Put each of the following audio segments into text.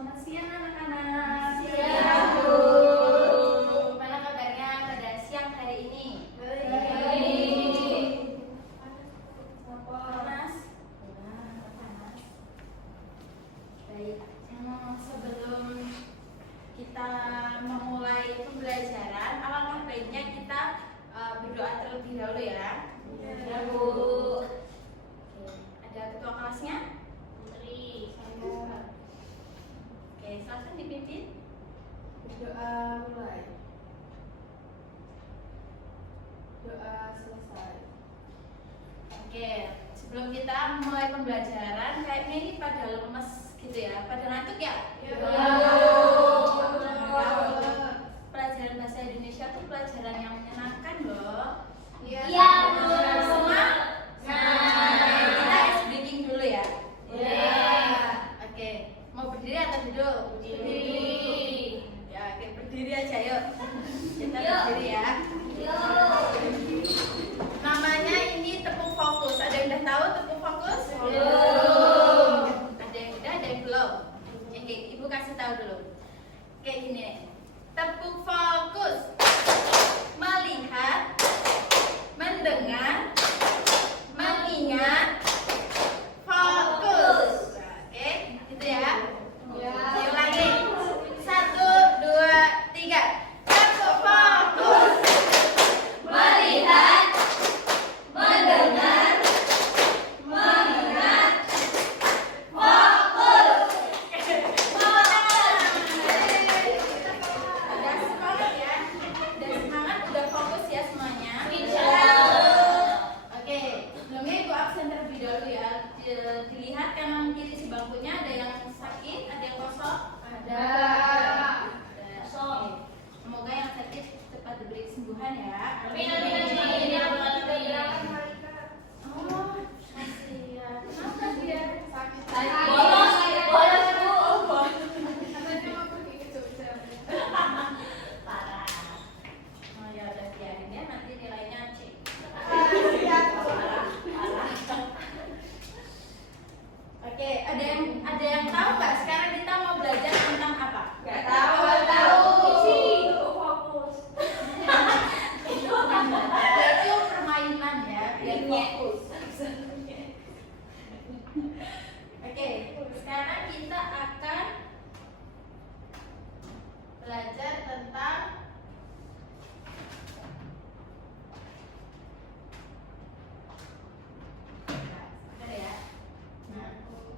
Selamat siang anak-anak. Siang, Bu. Gimana kabarnya pada siang hari ini? Baik. Panas? Panas. Baik. Sebelum kita memulai pembelajaran, alangkah baiknya kita berdoa terlebih dahulu ya. Ya, Bu. Oke. Ada ketua kelasnya? Putri. Oke, silakan dipimpin. Doa mulai. Doa selesai. Oke, sebelum kita mulai pembelajaran, kayaknya ini pada lemes gitu ya, pada ngantuk ya? Pelajaran bahasa Indonesia itu pelajaran yang menyenangkan loh. Iya, Bu. Semua? Nah, kita ice breaking dulu ya. Oke, mau berdiri atau duduk? Berdiri. Ya, oke, berdiri aja yuk. Kita Yuk. berdiri ya. Namanya ini tepuk fokus. Ada yang udah tahu tepuk fokus? Belum. Ada yang udah, ada yang belum. Oke, Ibu kasih tahu dulu. Kayak gini. Tepuk fokus. Melihat, mendengar, mengingat, fokus. Oke, gitu ya. Yuk lagi. 1, 2, 3. Tepuk fokus. Melihat, mendengar, mengingat, fokus. Udah semangat ya. Udah semangat, udah fokus ya semuanya. Oke, sebelumnya Ibu absen terlebih dahulu ya. Dilihat kanan kiri si bangkunya, ada yang sakit, ada yang kosong? Ada. Oke. Semoga yang sakit cepat diberi kesembuhan ya. Amin, amin, amin. Oh, kasihan. Kenapa dia? Sakit. Bolos, bolos, Bu. Katanya mau pergi ke Jogja. Parah. Oh ya udah biarin ya, nanti nilainya C. Oke, ada yang tahu nggak sekarang kita mau belajar tentang apa? Nggak tahu. Fokus. Itu bukan belajar, itu permainan ya, biar fokus. Oke, sekarang kita akan belajar tentang Bentar ya. Nah,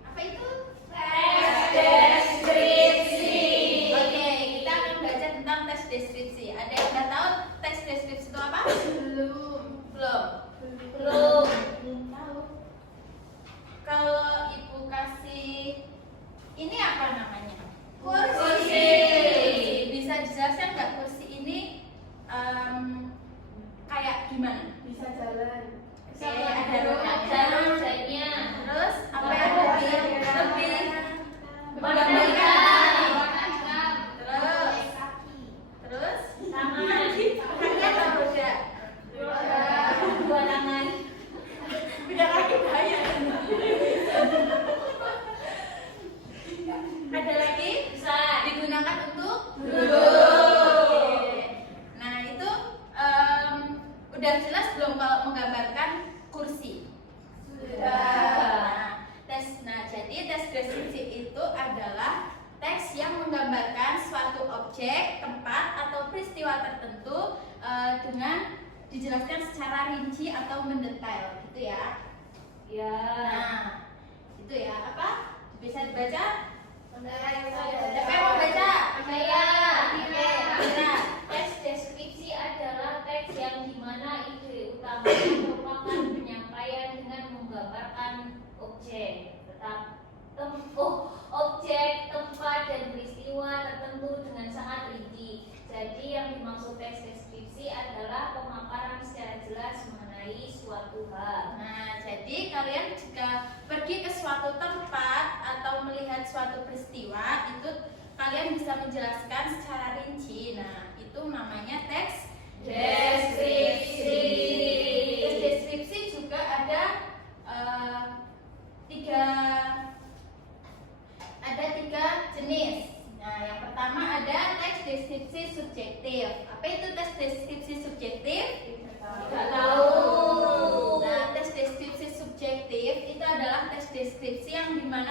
apa itu? Teks deskripsi. Oke, kita akan belajar tentang teks deskripsi. Ada yang udah tahu teks deskripsi itu apa? Belum. Belum. Belum. Belum tahu. Kalau Ibu kasih ini apa namanya? Kursi. Bisa dijelaskan nggak kursi ini kayak gimana? Bisa jalan. Oke, ada Ada rodanya. rodanya. Terus apa yang lebih Menggambarkan. Terus terus Tangan. kaki atau roda? Dua tangan. Beda lagi bahaya. Ada lagi? Bisa. Digunakan untuk Duduk. Oke. Nah itu udah jelas belum kalau menggambarkan kursi? Sudah. Nah, jadi teks deskripsi itu adalah teks yang menggambarkan suatu objek, tempat atau peristiwa tertentu dengan dijelaskan secara rinci atau mendetail, gitu ya. Ya. Nah, itu ya apa? Bisa dibaca? Saya. Siapa yang mau baca? Saya. Oke, Mira. Teks deskripsi adalah teks yang dimana ide utamanya merupakan penyampaian dengan menggambarkan objek, objek, tempat dan peristiwa tertentu dengan sangat rinci. Jadi yang dimaksud teks deskripsi adalah pemaparan secara jelas mengenai suatu hal. Nah, jadi kalian jika pergi ke suatu tempat atau melihat suatu peristiwa, itu kalian bisa menjelaskan secara rinci. Nah, itu namanya teks Deskripsi. Teks deskripsi juga ada tiga jenis.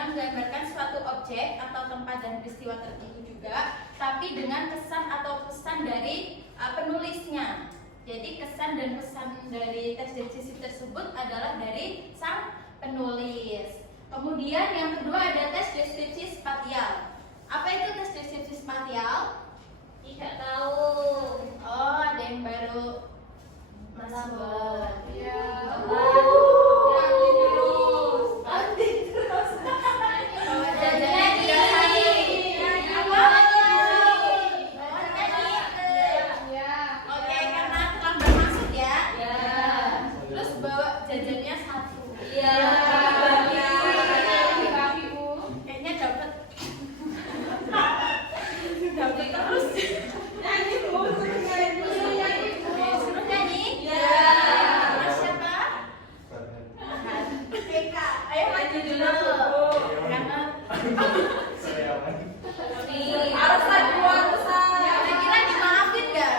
dengan menggambarkan suatu objek atau tempat dan peristiwa tertentu juga, tapi dengan kesan atau pesan dari penulisnya. Jadi kesan dan pesan dari teks deskripsi tersebut adalah dari sang penulis. Kemudian yang kedua ada tes deskripsi spasial. Apa itu tes deskripsi spasial? Tidak tahu. Oh, ada yang baru masuk. Iya. Jajannya juga nyanyi. Apa? Oh, nyanyi. Iya. Oke, karena terlambat masuk ya. Ya. Terus bawa jajannya satu. Iya. Kayaknya dapat. Dapat terus. Oke, suruh nyanyi. Mas siapa? Eka. Ayo maju dulu. Karena kira-kira dimaafin nggak?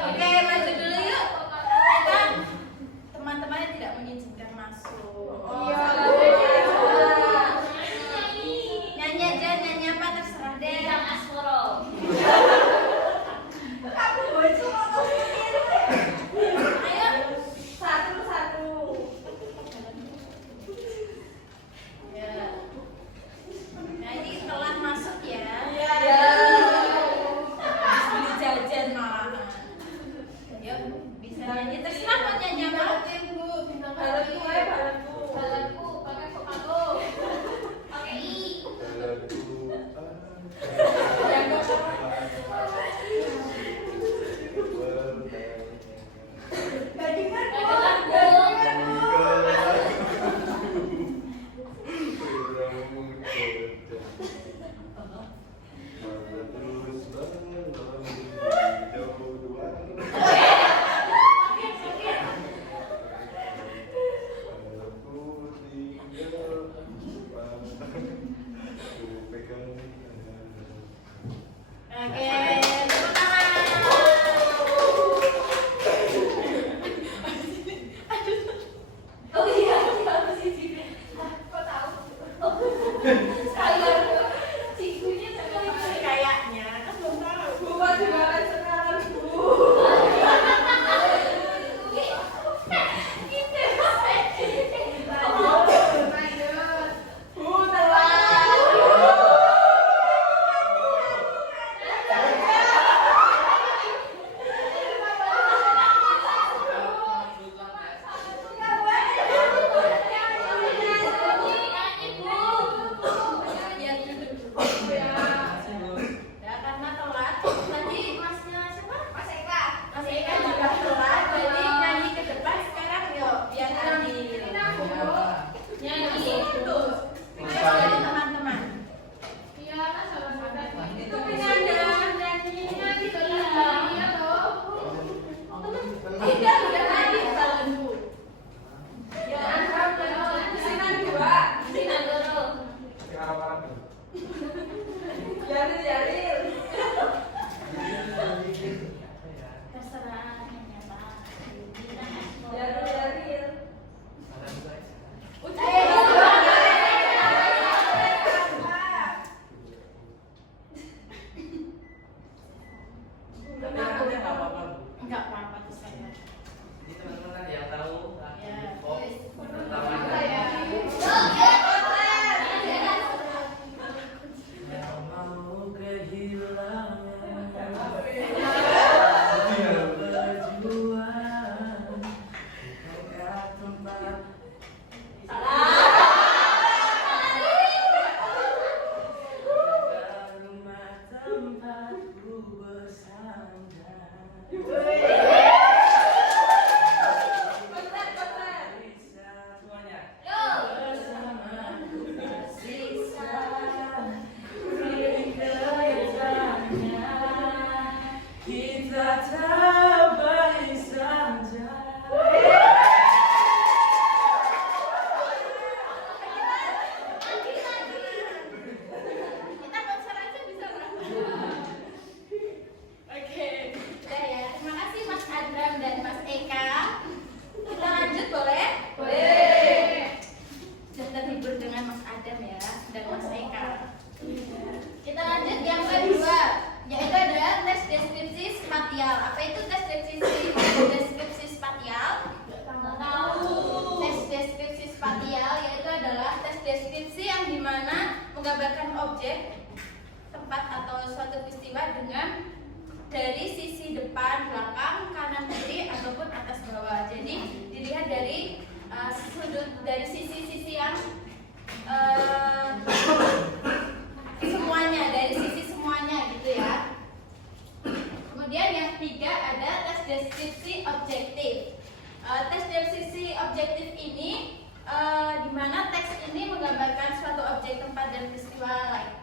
Oke, maju dulu yuk. Kita teman-temannya tidak mengizinkan masuk. Nyanyi aja, nyanyi apa terserah deh. Bintang Asmoro. Ayo. Ya. Nah, ini telah masuk ya. Habis beli jajan malahan. Yuk, bisa nyanyi terserah mau nyanyi apa? Balanku pakai Kokado. Pakai I. Oke, tepuk tangan. Oh iya, apa sih sini? Kok tahu? Saya cikunya Kayaknya kan belum tahu. Bukan jualan sekarang, Bu. Lanjut. Bu, Ya, duduk. Ya, karena telat. Tadi masnya siapa? Mas Eka. Mas Eka juga telat. Jadi nyanyi ke depan sekarang yuk, biar nyanyi. Nyanyi itu. Jadi teman-teman. Iya, kan salah-salah. Itu nyanyi. Iya loh. Tidak, udah tadi balanku. Ya, Sinan dua. Sinan dulu. Jaril. terserah nyanyi apa. Bintang Asmoro. Jaril. Enggak apa-apa tuh saya. Ya, kita konser aja bisa berapa? Oke, udah ya. Terima kasih Mas Adram dan Mas Eka. spasial. Apa itu tes deskripsi spasial? Tes deskripsi spasial yaitu adalah tes deskripsi yang dimana menggambarkan objek, tempat atau suatu peristiwa dengan dari sisi depan, belakang, kanan, kiri ataupun atas bawah. Jadi dilihat dari sudut, dari sisi-sisi yang semuanya, dari sisi semuanya gitu ya. Kemudian yang ketiga ada tes deskripsi objektif. Tes deskripsi objektif ini di mana teks ini menggambarkan suatu objek, tempat dan peristiwa lain.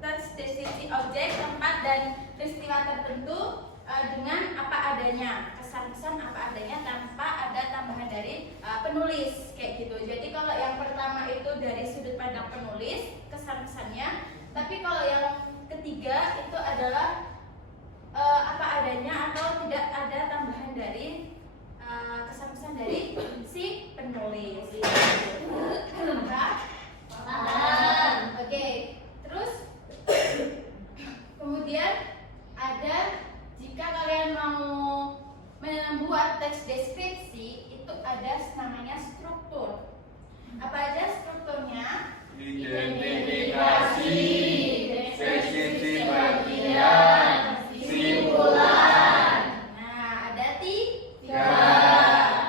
Tes deskripsi objek, tempat dan peristiwa tertentu dengan apa adanya, kesan-kesan apa adanya tanpa ada tambahan dari penulis kayak gitu. Jadi kalau yang pertama itu dari sudut pandang penulis kesan-kesannya, tapi kalau yang ketiga itu adalah apa adanya atau tidak ada tambahan dari kesan-kesan dari si penulis. Paham? Oke. Terus kemudian ada, jika kalian mau membuat teks deskripsi itu ada namanya struktur. Apa aja strukturnya? Identifikasi, deskripsi bagian, simpulan. Nah, ada tiga.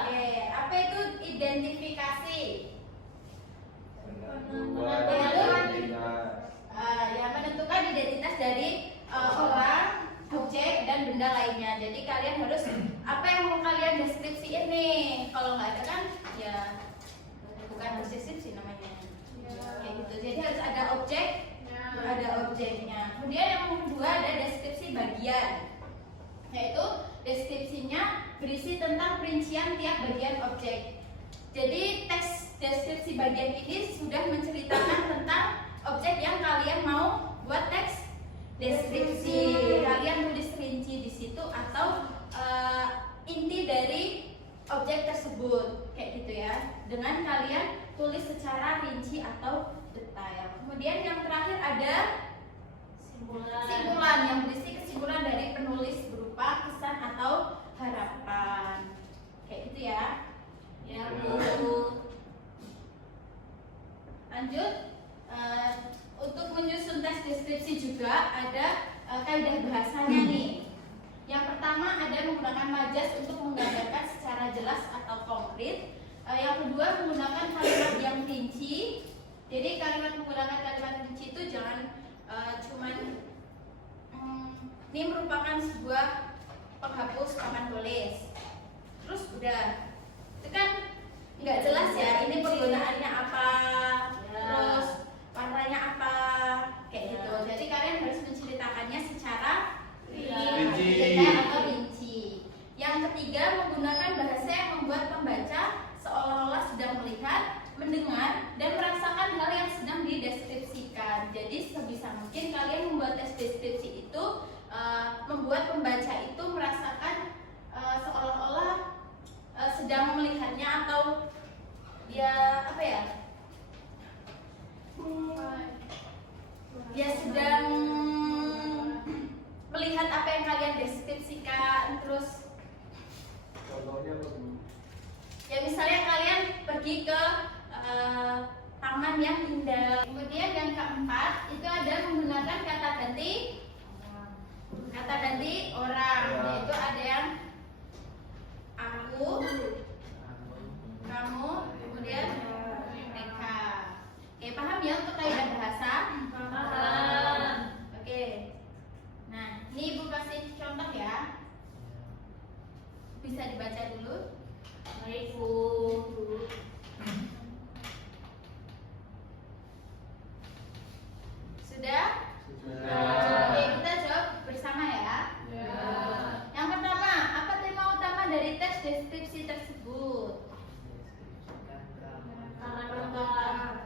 Oke, apa itu identifikasi? Yang menentukan identitas dari orang, objek, dan benda lainnya. Jadi kalian harus apa yang mau kalian deskripsiin nih. Kalau nggak ada kan ya bukan deskripsi namanya. Kayak gitu. Jadi harus ada objek, ada objeknya. Kemudian yang kedua ada deskripsi bagian, yaitu deskripsinya berisi tentang perincian tiap bagian objek. Jadi teks deskripsi bagian ini sudah menceritakan tentang objek yang kalian mau buat teks deskripsi. Kalian tulis rinci di situ atau inti dari objek tersebut kayak gitu ya. Dengan kalian tulis secara rinci atau detail. Kemudian yang terakhir ada simpulan yang berisi kesimpulan dari penulis berupa kesan atau harapan. Kayak gitu ya. Ya, Bu. Lanjut. Untuk menyusun teks deskripsi juga ada kaidah bahasanya nih. Yang pertama ada menggunakan majas untuk menggambarkan secara jelas atau konkret. Yang kedua menggunakan kalimat yang rinci. Jadi menggunakan kalimat rinci itu jangan cuman ini merupakan sebuah penghapus papan tulis. Terus udah, itu kan nggak jelas ya. Ini penggunaannya apa, terus warnanya apa, kayak gitu. Jadi kalian harus menceritakannya secara detail atau rinci. Yang ketiga menggunakan bahasa yang membuat pembaca seolah-olah sedang melihat, mendengar, dan merasakan hal yang sedang dideskripsikan. Jadi sebisa mungkin kalian membuat teks deskripsi itu membuat pembaca itu merasakan seolah-olah sedang melihatnya atau ya apa ya? Dia sedang melihat apa yang kalian deskripsikan. Terus Contohnya apa? ya misalnya kalian pergi ke taman yang indah. Kemudian yang keempat itu ada menggunakan kata ganti orang, yaitu ada yang aku, kamu, kemudian mereka. Oke, paham ya untuk kaidah bahasa? Paham. Oke. Nah, ini Ibu kasih contoh ya. Bisa dibaca dulu. Baik, Bu. Sudah? Sudah. Oke, kita jawab bersama ya. Yang pertama, apa tema utama dari teks deskripsi tersebut? Taman kota.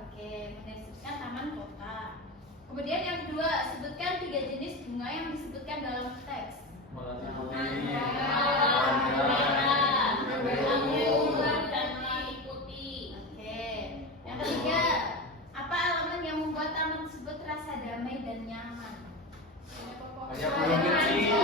Oke, mendeskripsikan taman kota. Kemudian yang kedua, sebutkan 3 jenis bunga yang disebutkan dalam teks. Oke. Yang ketiga, apa elemen yang membuat taman tersebut terasa damai dan nyaman? Banyak burung kecil.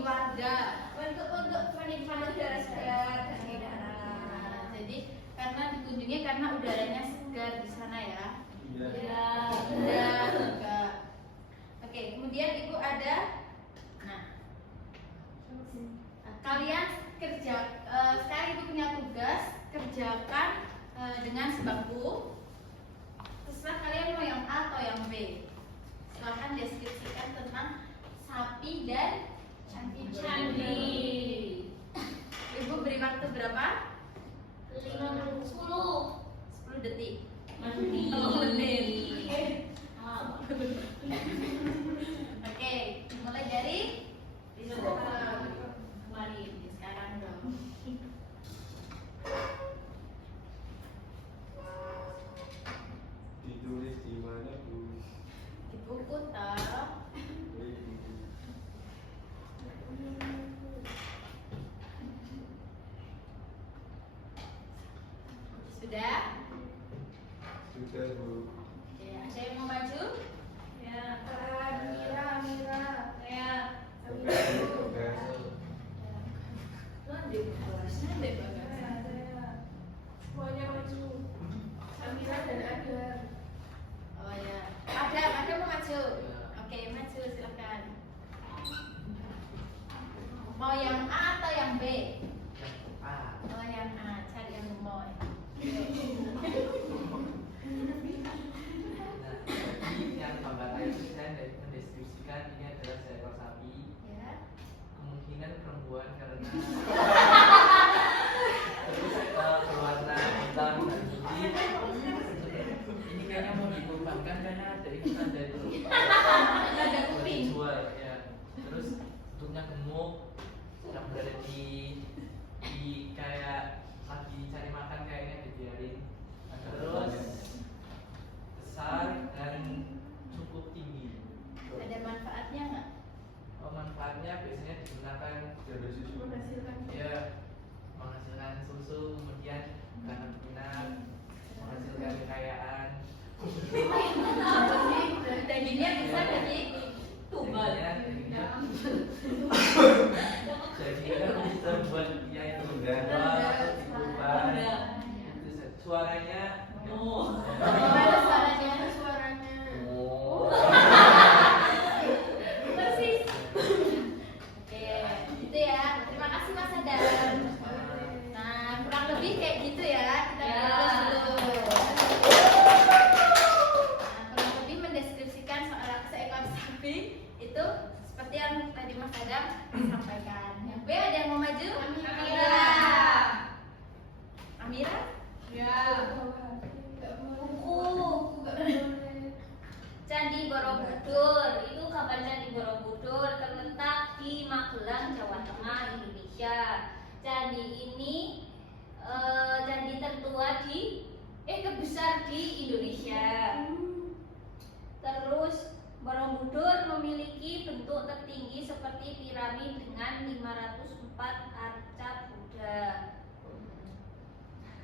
warga untuk menikmati udara segar dan keindahan. Jadi karena dikunjungi karena udaranya segar di sana ya. Iya. Indah juga. Oke, kemudian ibu ada. Nah, kalian kerja. Sekarang ibu punya tugas kerjakan dengan sebangku. Terserah kalian mau yang A atau yang B. Silahkan deskripsikan tentang sapi dan candi. Ibu beri waktu berapa? 10 detik. Menit. Oke, mulai dari kemarin sekarang dong. Ditulis di mana, Bu? Di buku toh. Sudah? Sudah, Bu. Oke, ada yang mau maju? Ya, Amira. Ya. Semuanya maju. Amira dan Adar. Oh ya, ada mau maju? Oke, maju silakan. Mau yang A atau yang B? Oh yang A, cari yang gemoy. Nah, jadi yang gambar itu saya mendeskripsikan ini adalah seekor sapi. Ya. Kemungkinan perempuan karena terus berwarna hitam dan putih. Ini kayaknya mau dikorbankan karena ada ikutan dari Ada kuping. jual ya. Terus bentuknya gemuk, sedang berada di kayak lagi cari makan kayaknya dibiarin. Terus besar dan cukup tinggi. Ada manfaatnya nggak? Manfaatnya biasanya digunakan Jaga susu. ya menghasilkan susu, kemudian karantina, menghasilkan kekayaan. Dagingnya bisa daging tunggal. Dagingnya bisa buat ya itu Rendang. kurban. Suaranya Gimana suaranya? Persis. Oke, gitu ya. Terima kasih Mas Adam. Nah, kurang lebih kayak gitu ya. Kita dulu. Nah, kurang lebih mendeskripsikan seekor sapi itu seperti yang tadi Mas Adam sampaikan. Yang B ada yang mau maju? Amira. Amira? Ya. Buku Candi Borobudur itu gambar Candi Borobudur terletak di Magelang, Jawa Tengah, Indonesia. Candi ini candi tertua terbesar di Indonesia. Terus Borobudur memiliki bentuk tertinggi seperti piramid dengan 504 arca Buddha.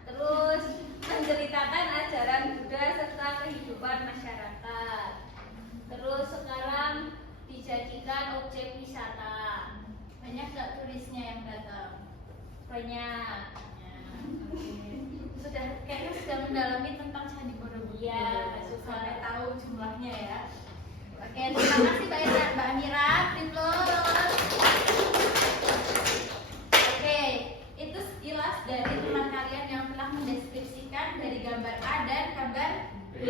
Terus menceritakan ajaran Buddha serta kehidupan masyarakat. Terus sekarang dijadikan objek wisata. Banyak gak turisnya yang datang? Banyak. Kayaknya sudah mendalami tentang Candi Borobudur. Iya, Sampai tahu jumlahnya ya. Oke, terima kasih Mbak Amira. Timlos. Oke, itu sekilas dari teman kalian yang telah mendeskripsikan dari gambar A dan gambar B.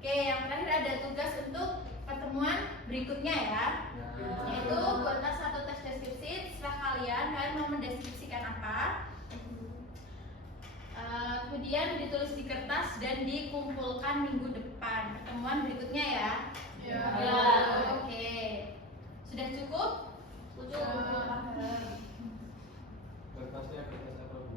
Oke, yang terakhir ada tugas untuk pertemuan berikutnya ya. Yaitu buatlah satu tes deskripsi. Setelah kalian mau mendeskripsikan apa? Kemudian ditulis di kertas dan dikumpulkan minggu depan. Pertemuan berikutnya ya. Ya. Oke. Sudah cukup? Kertasnya kertas apa, Bu?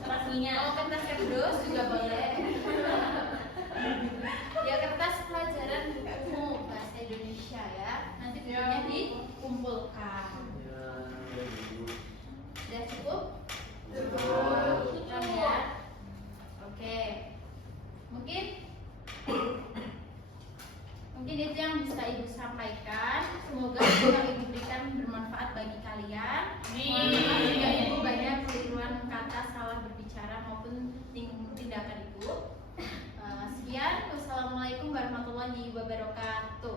Kertas minyak. Oh, kertas kardus juga boleh. Ya, kertas pelajaran umum bahasa Indonesia ya. Nanti bukunya dikumpulkan. Sudah cukup? Cukup ya. Oke. Mungkin mungkin itu yang bisa ibu sampaikan. Semoga yang ibu berikan bermanfaat bagi kalian. Mohon maaf jika ibu banyak keliruan kata, salah berbicara maupun tindakan ibu. Sekian, wassalamualaikum warahmatullahi wabarakatuh.